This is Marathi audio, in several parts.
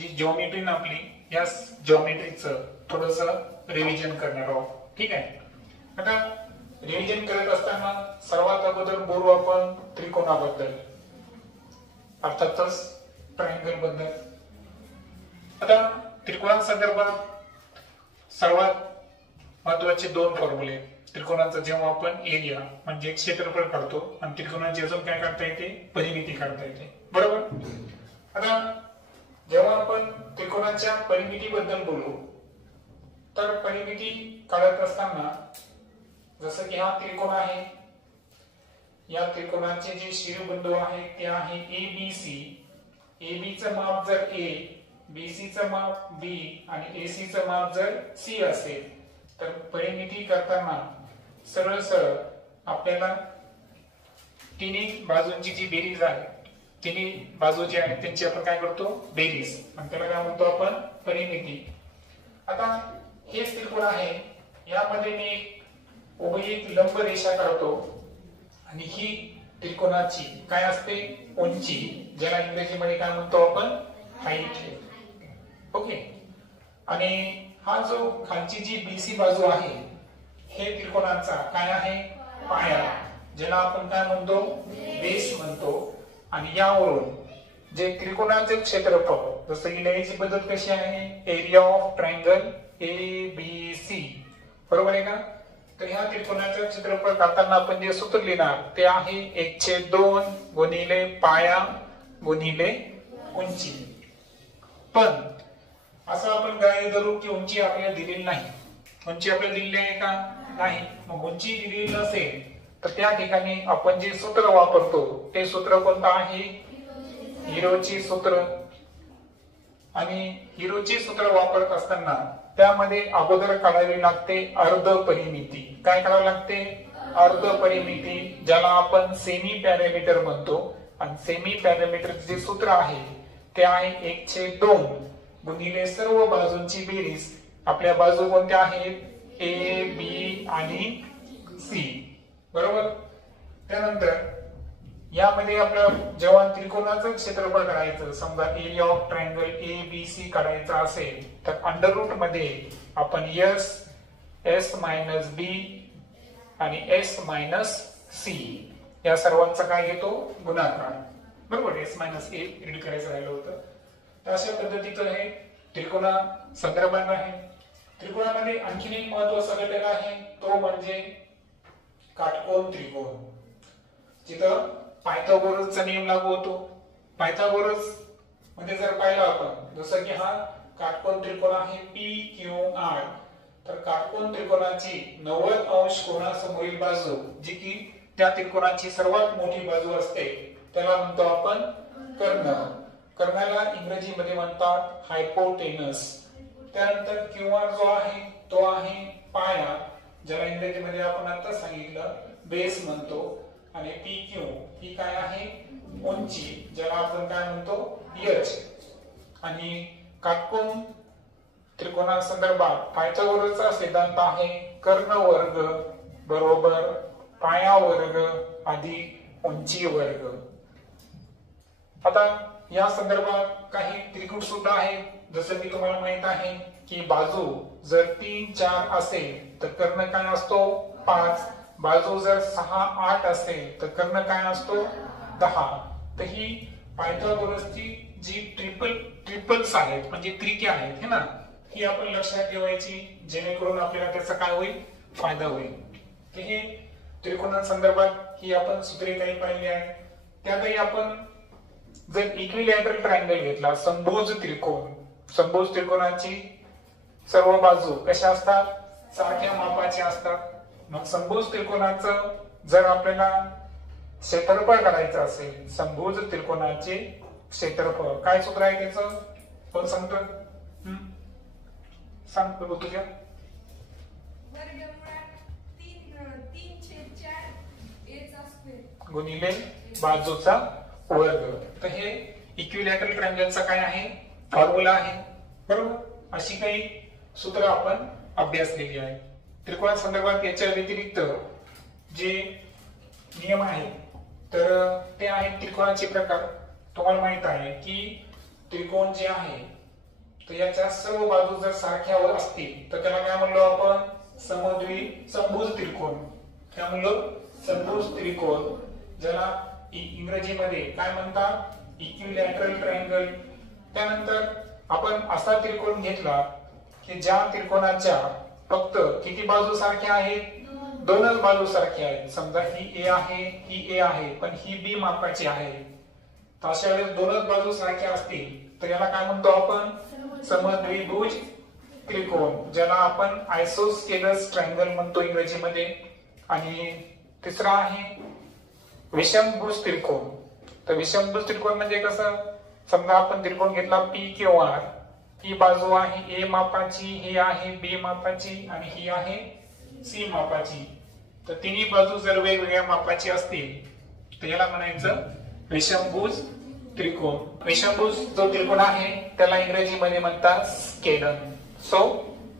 जी जिओमेट्री ना आपली, या जिओमेट्रीचं थोडस रिव्हिजन करणार आहोत. ठीक आहे. आता रिव्हिजन करत असताना सर्वात अगोदर बोलू आपण त्रिकोणाबद्दल, अर्थातच ट्रायंगल बद्दल. आता त्रिकोणासंदर्भात सर्वात महत्वाचे दोन फॉर्म्युले. त्रिकोणाचा जेव्हा आपण एरिया म्हणजे क्षेत्रफळ काढतो आणि त्रिकोणाची अजून काय काढता येते, परिमिती काढता येते. बरोबर. आता जेव्हा आपण त्रिकोणाच्या परिमितीबद्दल बोलू तर परिमिती काढत असताना जसं की हा त्रिकोण आहे, या त्रिकोणाचे जे शिरोबिंदू आहे ते आहे ए बी सी. ए बी चं माप जर ए, बी सी चं माप बी आणि ए सी चं माप जर सी असेल तर परिमिती करताना सरळ सरळ आपल्याला तिन्ही बाजूंची जी बेरीज आहे, तिन्ही बाजू जे आहेत त्यांची आपण काय करतो, बेरीज, आणि त्याला काय म्हणतो आपण, परिमिती. आता हे त्रिकोण आहे, यामध्ये मी उभी एक लंब रेषा काढतो आणि ही त्रिकोणाची काय असते, उंची, ज्याला इंग्रजीमध्ये काय म्हणतो आपण, हाईट. ओके. आणि हा जो खालची जी बीसी बाजू आहे हे त्रिकोणाचा काय आहे, पाया, ज्याला आपण काय म्हणतो, बेस म्हणतो. आणि यावरून जे त्रिकोणाचे क्षेत्रफळ, जसं की लिहायची पद्धत कशी आहे, area of triangle A B C. बरोबर आहे का. तर ह्या त्रिकोणाचं क्षेत्रफळ काढताना आपण जे सूत्र लिहिणार ते आहे 1/2 गुणिले पाया गुणिले उंची. पण असं आपण काय धरू की उंची आपल्याला दिलेली नाही. उंची आपल्याला दिलेली आहे का, नाही. मग उंची दिलेली नसेल तर त्या ठिकाणी आपण जे सूत्र वापरतो ते सूत्र कोणतं आहे, हिरोची सूत्र. आणि हिरोची सूत्र वापरत असताना त्यामध्ये अगोदर काढावी लागते अर्ध परिमिती. काय काढावी लागते, अर्ध परिमिती, ज्याला आपण सेमी पॅरामीटर म्हणतो. आणि सेमी पॅरामीटरचे जे सूत्र आहे ते आहे 1/2 गुणिले सर्व बाजूंची बेरीज. आपल्या बाजू कोणत्या आहेत, ए बी आणि सी. बरोबर. त्यानंतर यामध्ये आपलं जेव्हा त्रिकोणाचं क्षेत्रफळ काढायचं, समजा area of triangle A B C काढायचा असेल तर अंडर रूट मध्ये आपण एस, एस मायनस बी आणि एस मायनस सी या सर्वांचा काय घेतो, गुणाकार. बरोबर. एस मायनस ए रीड करायचं राहिलं होतं. तर अशा पद्धतीचं हे त्रिकोणा संदर्भात आहे. त्रिकोणामध्ये आणखीन एक महत्वाचा घटक आहे, तो म्हणजे काटकोन त्रिकोण. जिथं पायथागोरसचा नियम लागू होतो. पायथागोरस मध्ये जर पाहिलं आपण, जसं की हा काटकोन त्रिकोण आहे पी क्यू आर, तर काटकोन त्रिकोणाची 90 अंश कोनासमोरील बाजू, जी की त्या त्रिकोणाची सर्वात मोठी बाजू असते, त्याला म्हणतो आपण कर्ण. कर्णाला इंग्रजीमध्ये म्हणतात हायपोटेनस. त्यानंतर क्यू आर जो आहे तो आहे पाया, ज्याला इंग्रजीमध्ये आपण आता सांगितलं बेस म्हणतो. आणि पी क्यू ही काय आहे, उंची, ज्याला आपण काय म्हणतो, एच. आणि काटकोन त्रिकोणासंदर्भात पायथागोरसचा सिद्धांत आहे कर्ण वर्ग बरोबर पाया वर्ग अधिक उंची वर्ग. आता या संदर्भात काही त्रिकूट सुद्धा आहेत. जसं की तुम्हाला माहित आहे की बाजू जर 3, 4 असेल तर कर्ण काय असतो, 5. बाजू जर 6, 8 असेल तर कर्ण काय असतो, 10. तर ही पायथागोरसची जी ट्रिपल्स आहेत म्हणजे त्रिके आहेत हे ना, ही आपण लक्षात ठेवायची, जेणेकरून आपल्याला त्याचा काय होईल, फायदा होईल. तर हे त्रिकोणासंदर्भात ही आपण सूत्रे काही पाहिली आहे. त्यातही आपण जर इक्विलॅटरल ट्रायंगल घेतला, समभुज त्रिकोण, समभुज त्रिकोणाची सर्व बाजू कशा असतात, सारख्या मापाच्या असतात. मग समभुज त्रिकोणाचं जर आपल्याला क्षेत्रफळ काढायचं असेल, समभुज त्रिकोणाचे क्षेत्रफळ काय सूत्र आहे त्याचं, कोण सांगतो, सांग बघू तुझ्या. गुणिले बाजूचा वर्ग. तर हे इक्विलॅटरल ट्रायंगलचा काय आहे, फॉर्म्युला आहे. बरोबर. अशी काही सूत्र आपण अभ्यासलेली आहे. त्रिकोणा संदर्भात याच्या व्यतिरिक्त जे नियम आहेत तर ते आहेत त्रिकोणाचे प्रकार. तुम्हाला माहित आहे की त्रिकोण जे आहे तर याच्या सर्व बाजू जर सारख्या असतील तर त्याला काय म्हणलो आपण? समभुज त्रिकोण. काय म्हणलो? समभुज त्रिकोण, ज्याला इंग्रजीमध्ये काय म्हणतात? Equilateral triangle. त्यानंतर आपण असा त्रिकोण घेतला की ज्या त्रिकोणाच्या फक्त किती बाजू सारख्या आहेत? दोनच बाजू सारख्या आहेत. समजा ही ए आहे, ही ए आहे, पण ही बी मापाची आहे. तर अशा वेळेस दोनच बाजू सारख्या असतील तर याला काय म्हणतो आपण? समद्विभुज त्रिकोण, ज्याला आपण आयसोस्केलस ट्रायंगल म्हणतो इंग्रजीमध्ये. आणि तिसरा आहे विषमभुज त्रिकोण. तर विषमभुज त्रिकोण म्हणजे कसं? समजा आपण त्रिकोण घेतला पी क्यू आर, ही बाजू आहे ए मापाची, ही आहे बी मापाची आणि ही आहे सी मापाची. तर तिन्ही बाजू जर वेगवेगळ्या मापाची असतील तर याला म्हणायचं विषमभुज त्रिकोण. विषमभुज जो त्रिकोण आहे त्याला इंग्रजीमध्ये म्हणतात स्केलन. सो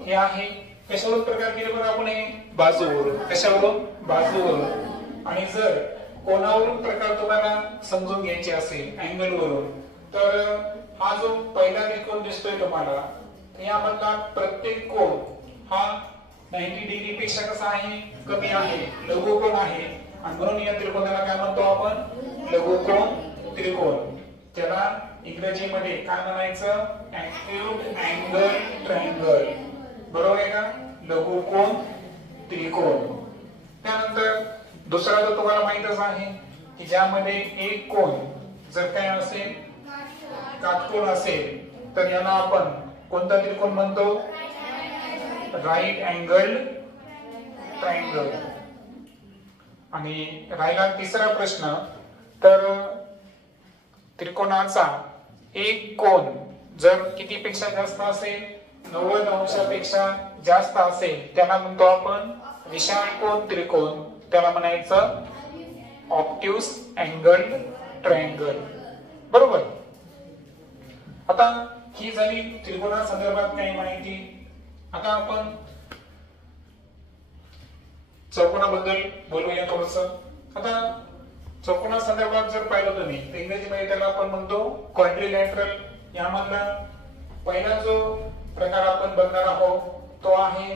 हे आहे. कशावरून प्रकार केले बघा आपण? हे बाजूवरून. कशावरून? बाजूवरून. आणि जर कोणावरून प्रकार तुम्हाला समजून घ्यायचे असेल, अँगल वरून, तर हा जो पहिला त्रिकोण दिसतोय तुम्हाला, यामधला प्रत्येक कोण हा 90 डिग्री पेक्षा कसा आहे? कमी आहे, लघुकोन आहे. आणि म्हणून या त्रिकोणाला काय म्हणतो आपण? लघुकोन त्रिकोण. त्याला इंग्रजीमध्ये काय म्हणायचं? ऍक्यूट अँगल ट्रायंगल. बरोबर आहे का? लघुकोन त्रिकोण. त्यानंतर दुसरा जो तुम्हाला माहितच आहे की ज्यामध्ये एक कोण जर काय असेल, काटकोन असेल, तर याला आपण कोणता त्रिकोण म्हणतो? Right angle triangle. आणि राहिला तिसरा प्रश्न, तर त्रिकोणाचा एक कोण जर किती पेक्षा जास्त असेल? 90 अंशापेक्षा जास्त असेल त्याला म्हणतो आपण विषमकोन त्रिकोण. त्याला म्हणायचं ऑब्ट्यूस अँगल ट्रायंगल. बरोबर. आता ही झाली त्रिकोणा संदर्भात काही माहिती. आता आपण चौकोनाबद्दल बोलूया थोडस. आता चौकोना संदर्भात जर पाहिलं तुम्ही, इंग्रजीमध्ये त्याला आपण म्हणतो क्वाड्रिलॅटरल. यामधला पहिला जो प्रकार आपण बघणार आहोत तो आहे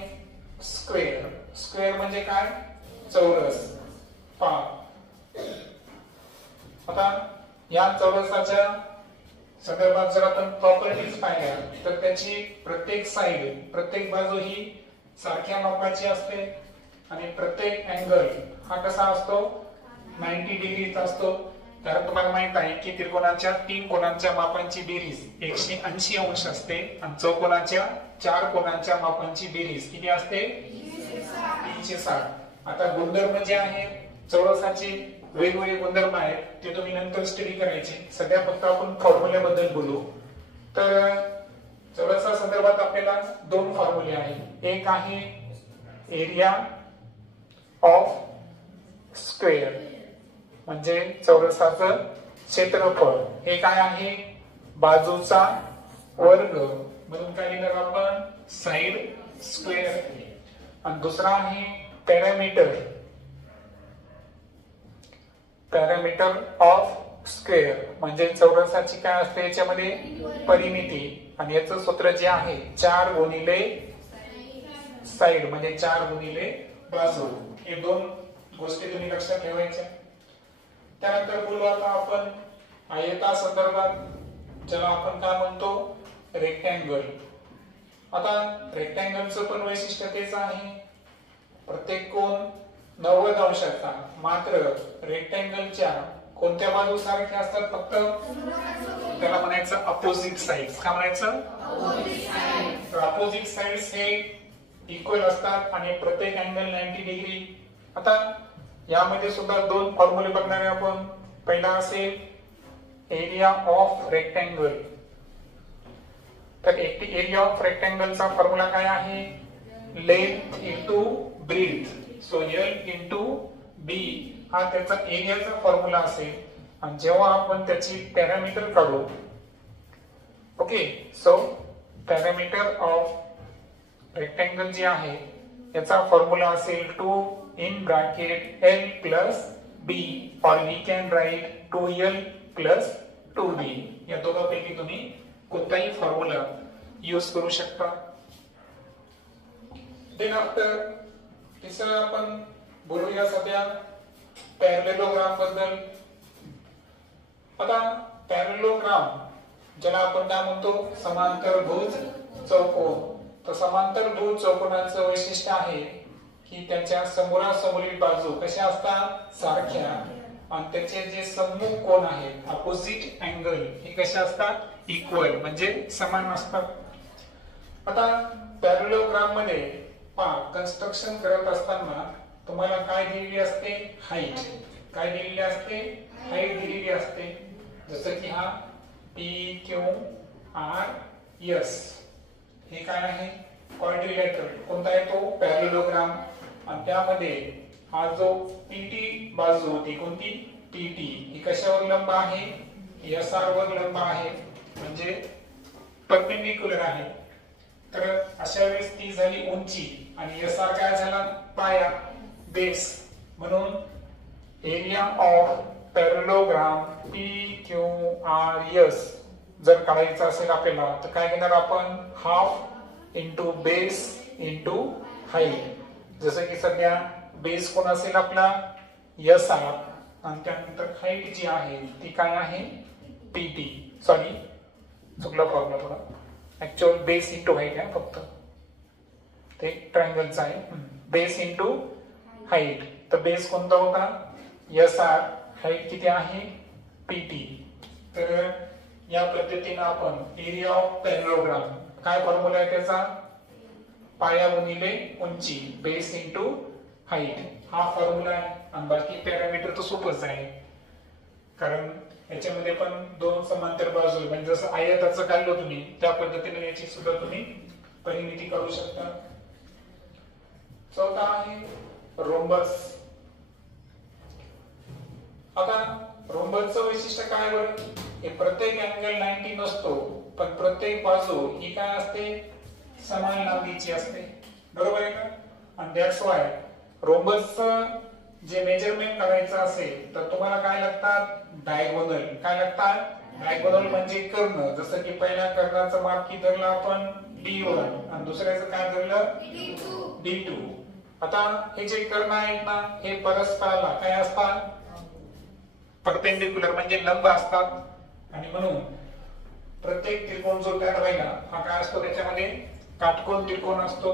स्क्वेअर. स्क्वेअर म्हणजे काय? चौरस. आता या चौरसाच्या संदर्भात जर आपण प्रॉपर्टीज पाहिल्या तर त्याची प्रत्येक साइड, प्रत्येक बाजू ही सारख्या मापाची असते आणि प्रत्येक अँगल हा कसा असतो? 90 डिग्रीचा असतो. कारण तुम्हाला माहित आहे की त्रिकोणाच्या 3 कोणांच्या मापांची बेरीज 180 अंश असते आणि चौकोनाच्या 4 कोणांच्या मापांची बेरीज किती असते? 360. आता गुणधर्म जे आहे चौरसाचे वेगवेगळे गुणधर्म आहेत ते तुम्ही नंतर स्टडी करायचे. सध्या फक्त आपण फॉर्म्युल्याबद्दल बोलू. तर चौरसा संदर्भात आपल्याला 2 फॉर्म्युले आहेत. एक आहे एरिया ऑफ स्क्वेअर म्हणजे चौरसाचं क्षेत्रफळ. हे काय आहे? बाजूचा वर्ग म्हणून काय लिहिणार आपण? Side square. आणि दुसरा आहे पॅरामीटर. पॅरामीटर ऑफ स्क्वेअर म्हणजे चौरसाची काय असते याच्यामध्ये? परिमिती. आणि याचं सूत्र जे आहे 4 गुणिले साइड म्हणजे 4 गुणिले बाजू. हे 2 गोष्टी तुम्ही लक्षात ठेवायच्या. त्यानंतर बोलू आता आपण आयता संदर्भात, ज्याला आपण काय म्हणतो? रेक्टँगल. आता रेक्टँगलचं पण वैशिष्ट्य तेच आहे, प्रत्येक कोण 90 अंशाचा. मात्र रेक्टँगलच्या कोणत्या बाजू सारख्या असतात? फक्त त्याला म्हणायचं अपोजिट साइड्स. काय म्हणायचं? अपोजिट साइड्स हे इक्वल असतात आणि प्रत्येक अँगल 90 डिग्री. आता यामध्ये सुद्धा 2 फॉर्म्युले बघणार आहे आपण. पहिला असेल एरिया ऑफ रेक्टँगल. तर एरिया ऑफ रेक्टँगलचा फॉर्म्युला काय आहे? Length into breadth. So L into B हा त्याचा एरियाचा फॉर्म्युला असेल. आणि जेव्हा आपण त्याची पॅरामीटर काढू, okay, so parameter of rectangle जे आहे याचा फॉर्म्युला असेल 2 in bracket L plus B or we can write 2L plus 2B. या दोघांपैकी तुम्ही कोणताही फॉर्म्युला यूज करू शकता. देन आफ्टर तिसरं आपण बोलूया सध्या पॅरलेलोग्राम बद्दल. आता पॅरलेलोग्राम ज्याला आपण काय म्हणतो समांतरभुज चौकोन. तर समांतरभुज चौकोनाचं वैशिष्ट्य आहे की त्याच्या समोरासमोरील बाजू कशा असतात सारख्या आणि त्याचे जे सम्मुख कोन आहेत अपोजिट अँगल हे कसे असतात इक्वल म्हणजे समान असतात. आता पॅरलेलोग्राम मध्ये कन्स्ट्रक्शन करत असताना तुम्हाला काय दिलेली असते हाईट. काय दिलेली असते हाईट दिलेली असते. जसं की हा PQRS हे काय आहे क्वाड्रिलॅटरल. कोणता आहे तो पॅरलेलोग्राम. आणि त्यामध्ये हा जो PT बाजू होती कोणती PT ही कशावर लंब आहे SR वर लंब आहे म्हणजे परपेंडिक्युलर आहे. तर अशा वेळेस ती झाली उंची आणि SR काय झाला पाया बेस. म्हणून एरिया ऑफ पॅरलेलोग्राम PQRS जर काढायचा असेल आपल्याला तर काय घेणार आपण half into base into height. जसं की सध्या बेस कोण असेल आपला SR आणि त्यानंतर हाईट जी आहे ती काय आहे PT. सॉरी चुकला फॉर्म्युला थोडा. ऍक्च्युअल बेस इंटू हाईट आहे फक्त ते ट्रायंगलचा आहे. Base into height. तर बेस कोणता होता SR. हाईट किती आहे PT. तर या पद्धतीने आपण एरिया ऑफ पॅरलेलोग्राम काय फॉर्म्युला आहे त्याचा पाया गुणिले उंची बेस इंटू हाईट हा फॉर्म्युला आहे. आणि बाकी पॅरामीटर तर सोपच आहे कारण याच्यामध्ये पण दोन समांतर बाजू म्हणजे जसं आयताचं काढलं तुम्ही त्या पद्धतीने याची सुद्धा तुम्ही परिमिती काढू शकता. चौथा आहे रोम्बस. आता रोम्बसचं वैशिष्ट्य काय बरं हे प्रत्येक अँगल 90 नसतो पण प्रत्येक बाजू ही काय असते समान लांबीची असते. बरोबर आहे का. आणि दॅट्स वाय रोम्बसचं जे मेजरमेंट करायचं असेल तर तुम्हाला काय लागतात डायगोनल. काय लागतात डायगोनल म्हणजे कर्ण. जसं की पहिल्या कर्णाचं माप किती धरलं आपण D1 आणि दुसऱ्याचं काय धरलं D2. आता हे जे कर्ण आहेत ना हे परस्पराला काय असतात परपेंडिक्युलर म्हणजे लंब असतात. आणि म्हणून प्रत्येक त्रिकोण जो तयार व्हायला हा काय असतो त्याच्यामध्ये काटकोन त्रिकोण असतो.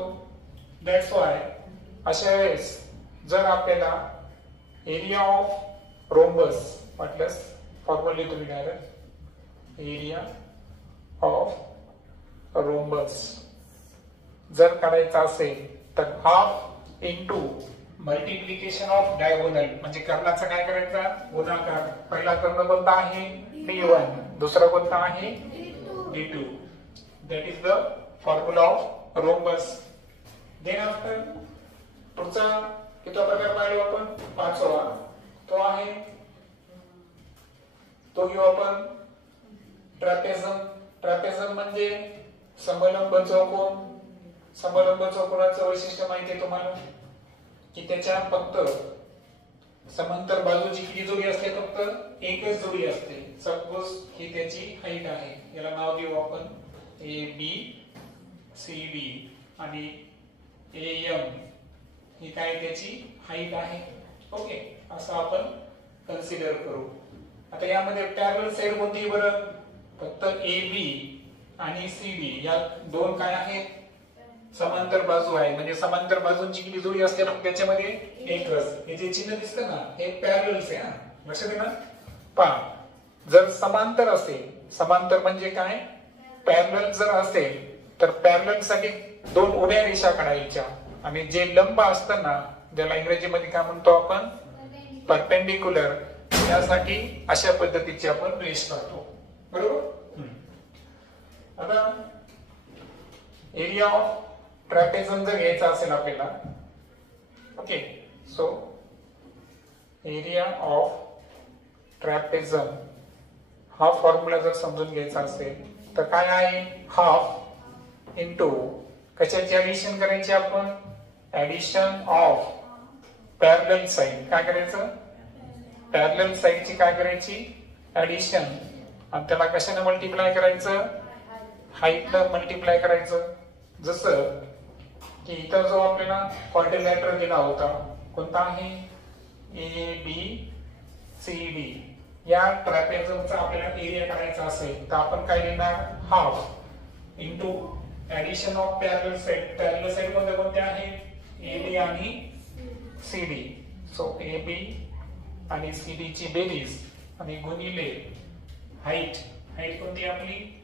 दॅट्स वाय अशा वेळेस जर आपल्याला एरिया ऑफ रोम्बस म्हटल्यास फॉर्म्युला तुम्ही डायरेक्ट एरिया ऑफ रोम्बस जर काढायचा असेल तर half into multiplication of diagonal म्हणजे कर्णाचा काय करायचा गुणाकार. पहिला कर्ण कोणता आहे D1 दुसरा कोणता आहे D2. That is the formula of rhombus. Then after पुढचा कितवा प्रकार पाहिलो आपण पाचवा तो आहे तो घेऊ आपण ट्रॅपेझम. ट्रॅपेझम म्हणजे समलंब चौकोन. समलंब चौकोनाचं वैशिष्ट्य माहिती आहे तुम्हाला की त्याच्या फक्त समांतर बाजूची किती जोडी असते फक्त एकच जोडी असते. सपोज ही त्याची हाईट आहे याला नाव देऊ आपण ABCD आणि AM ही काय त्याची हाईट आहे. ओके असं आपण कन्सिडर करू. आता यामध्ये पॅरलल साइड कोणती बरं फक्त AB आणि CD या दोन काय आहेत समांतर बाजू आहे म्हणजे समांतर बाजूंची किती जोडी असते पण त्याच्यामध्ये एकच. हे जे चिन्ह दिसतं ना हे पॅरलल्स आहे. लक्षात आहे ना. पहा जर समांतर असेल समांतर म्हणजे काय पॅरलल जर असेल तर पॅरलल साठी दोन उभ्या रेषा काढायच्या आणि जे लंब असतं ना ज्याला इंग्रजीमध्ये काय म्हणतो आपण परपेंडिक्युलर त्यासाठी अशा पद्धतीची आपण रेष काढतो. बरोबर. आता एरिया ऑफ ट्रॅपेझम जर घ्यायचा असेल आपल्याला ओके सो एरिया ऑफ ट्रॅपेझम हा फॉर्म्युला जर समजून घ्यायचा असेल तर काय आहे हाफ इंटू कशाची ऍडिशन करायची आपण ऍडिशन ऑफ पॅरलल साइड. काय करायचं पॅरलल साइडची काय करायची ऍडिशन आणि त्याला कशाने मल्टिप्लाय करायचं हाईटनं मल्टिप्लाय करायचं. जसं की इथं जो आपल्याला क्वाड्रिलॅटरल दिला होता कोणता आहे, ए बी सी डी, या ट्रॅपेझॉइडचा आपल्याला एरिया काढायचा असेल तर आपण काय लिहिणार, half into addition of parallel side. Parallel side कोणत्या कोणत्या आहेत, ए बी आणि C D. So A B आणि सी डी ची बेरीज आणि गुणिले हाईट. हाईट कोणती आपली,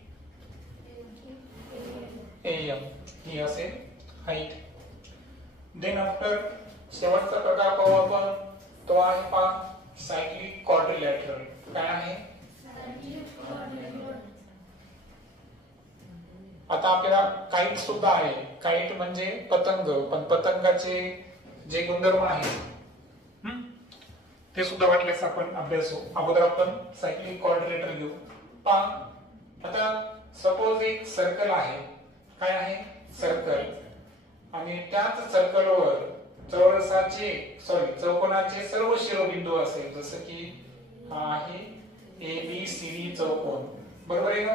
एम, ही असेल हाईट. देन आफ्टर शेवटचा प्रकार पाहू आपण, तो आहे पहा सायक्लिक क्वाड्रिलॅटरल. काय आहे, आता आपल्याला काईट सुद्धा आहे. काईट म्हणजे पतंग, पण पतंगाचे जे गुणधर्म आहेत ते सुद्धा वाटल्यास आपण अभ्यासू. अगोदर आपण सायक्लिक क्वाड्रिलॅटरल घेऊ. पहा आता सपोज एक सर्कल आहे. काय आहे, सर्कल, आणि त्याच सर्कलवर चौकोनाचे सर्व शिरोबिंदू असेल. जसं की हा आहे ए बी सी डी चौकोन, बरोबर आहे का.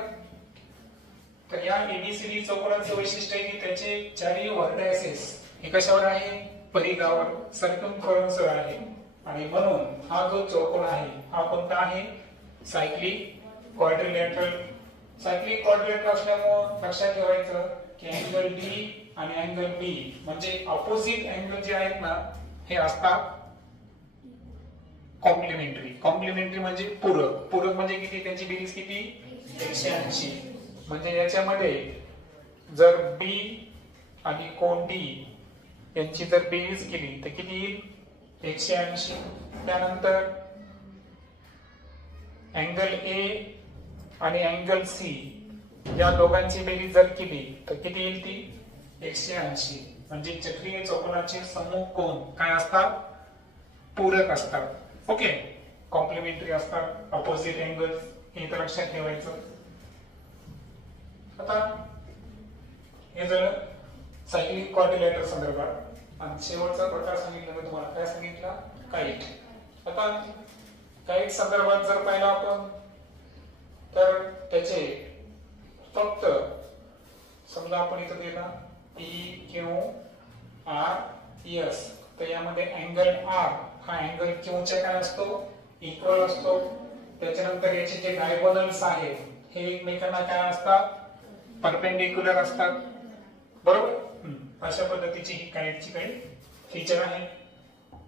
तर या एबीसीडी चौकोनाचं वैशिष्ट्य आहे की त्याचे चारही व्हर्टायसेस हे कशावर आहे, परिघावर, सर्कमफरन्सवर आहे. आणि म्हणून हा जो चौकोन आहे हा कोणता आहे, सायक्लिक क्वाड्रिलॅटरल. सायक्लिक क्वाड्रिलॅटरल असल्यामुळे लक्षात ठेवायचं की अँगल डी आणि अँगल बी म्हणजे अपोजिट अँगल जे आहेत ना हे असतात कॉम्प्लिमेंटरी. कॉम्प्लिमेंटरी म्हणजे पूरक. पूरक म्हणजे किती, त्यांची बेरीज किती, 180. म्हणजे याच्यामध्ये जर बी आणि कोन डी यांची जर बेरीज केली तर किती येईल, 180. त्यानंतर अँगल ए आणि अँगल सी या दोघांची बेरीज जर केली तर किती येईल ती, 180. म्हणजे चक्रीय चौकोनाचे समूह कोन काय असतात, पूरक असतात. ओके, कॉम्प्लिमेंटरी असतात, अपोजिट अँगल्स, हे तर लक्षात ठेवायचं. आता हे झालं सायक्लिक क्वाड्रिलॅटरल संदर्भात. आणि शेवटचा प्रकार सांगितला मी तुम्हाला, काय सांगितला, काईट. आता काईट संदर्भात जर पाहिलं आपण तर त्याचे फक्त समजा आपण इथं दिला पी क्यू आर एस, तर यामध्ये अँगल आर हा अँगल क्यूच्या काय असतो, इक्वल असतो. त्याच्यानंतर याचे जे डायगोनल्स आहेत हे एकमेकांना काय असतात, परपेंडिक्युलर असतात, बरोबर. अशा पद्धतीची ही काईटची काही फीचर आहे.